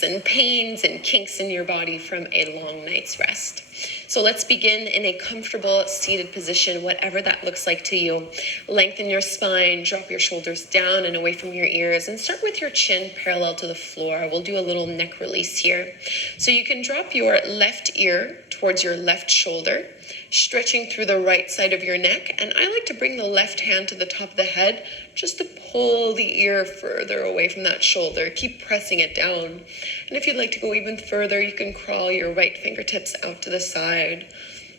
aches and pains and kinks in your body from a long night's rest. So let's begin in a comfortable seated position, whatever that looks like to you. Lengthen your spine, drop your shoulders down and away from your ears, and start with your chin parallel to the floor. We'll do a little neck release here. So you can drop your left ear towards your left shoulder, stretching through the right side of your neck. And I like to bring the left hand to the top of the head just to pull the ear further away from that shoulder. Keep pressing it down. And if you'd like to go even further, you can crawl your right fingertips out to the side.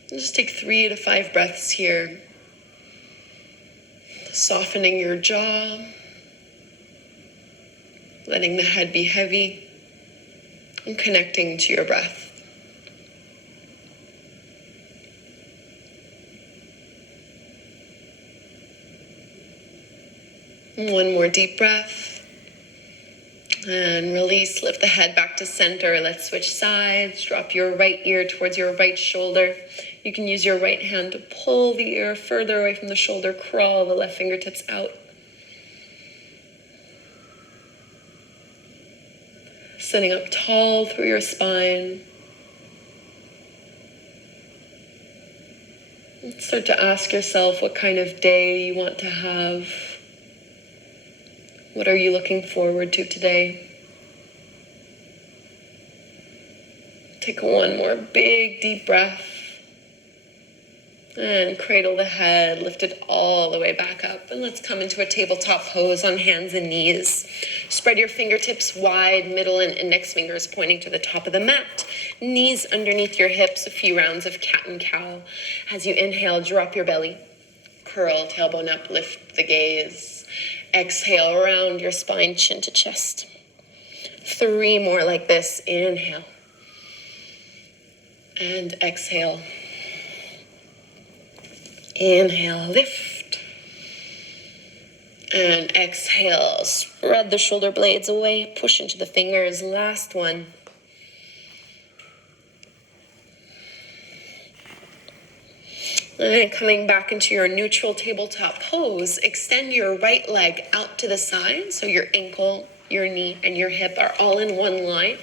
And just take 3 to 5 breaths here. Softening your jaw. Letting the head be heavy. And connecting to your breath. One more deep breath. And release, lift the head back to center. Let's switch sides. Drop your right ear towards your right shoulder. You can use your right hand to pull the ear further away from the shoulder. Crawl the left fingertips out. Sitting up tall through your spine. Start to ask yourself what kind of day you want to have. What are you looking forward to today? Take one more big deep breath. And cradle the head, lift it all the way back up. And let's come into a tabletop pose on hands and knees. Spread your fingertips wide, middle and index fingers pointing to the top of the mat. Knees underneath your hips, a few rounds of cat and cow. As you inhale, drop your belly. Curl, tailbone up, lift the gaze. Exhale, round your spine, chin to chest. 3 more like this. Inhale. And exhale. Inhale, lift. And exhale, spread the shoulder blades away, push into the fingers. Last one. And then coming back into your neutral tabletop pose, extend your right leg out to the side. So your ankle, your knee, and your hip are all in one line.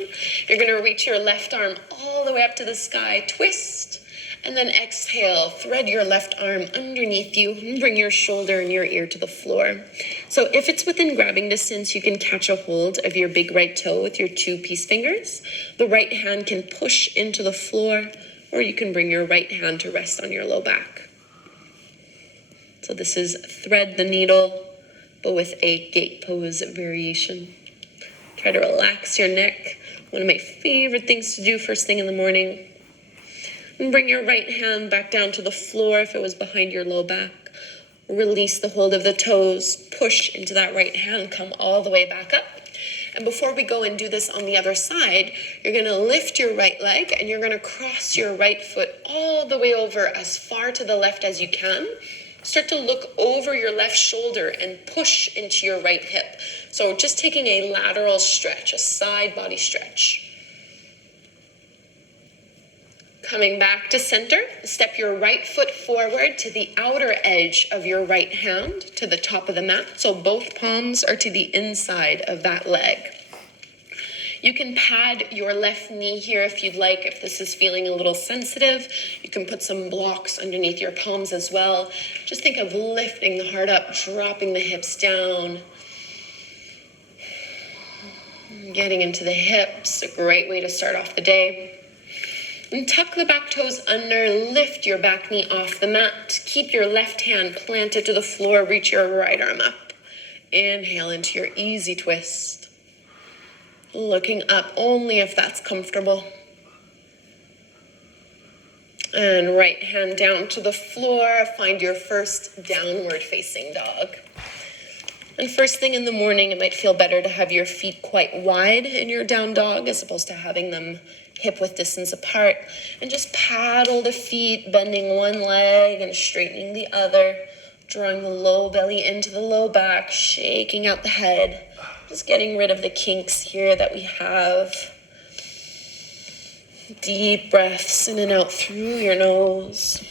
You're going to reach your left arm all the way up to the sky, twist, and then exhale. Thread your left arm underneath you and bring your shoulder and your ear to the floor. So if it's within grabbing distance, you can catch a hold of your big right toe with your 2 peace fingers. The right hand can push into the floor, or you can bring your right hand to rest on your low back. So this is thread the needle, but with a gate pose variation. Try to relax your neck. One of my favorite things to do first thing in the morning. And bring your right hand back down to the floor if it was behind your low back. Release the hold of the toes. Push into that right hand. Come all the way back up. And before we go and do this on the other side, you're going to lift your right leg and you're going to cross your right foot all the way over as far to the left as you can. Start to look over your left shoulder and push into your right hip. So just taking a lateral stretch, a side body stretch. Coming back to center, step your right foot forward to the outer edge of your right hand to the top of the mat. So both palms are to the inside of that leg. You can pad your left knee here if you'd like, if this is feeling a little sensitive. You can put some blocks underneath your palms as well. Just think of lifting the heart up, dropping the hips down. Getting into the hips, a great way to start off the day. And tuck the back toes under, lift your back knee off the mat. Keep your left hand planted to the floor, reach your right arm up. Inhale into your easy twist. Looking up only if that's comfortable. And right hand down to the floor, find your first downward facing dog. And first thing in the morning, it might feel better to have your feet quite wide in your down dog as opposed to having them hip width distance apart. And just paddle the feet, bending one leg and straightening the other, drawing the low belly into the low back, shaking out the head. Just getting rid of the kinks here that we have. Deep breaths in and out through your nose.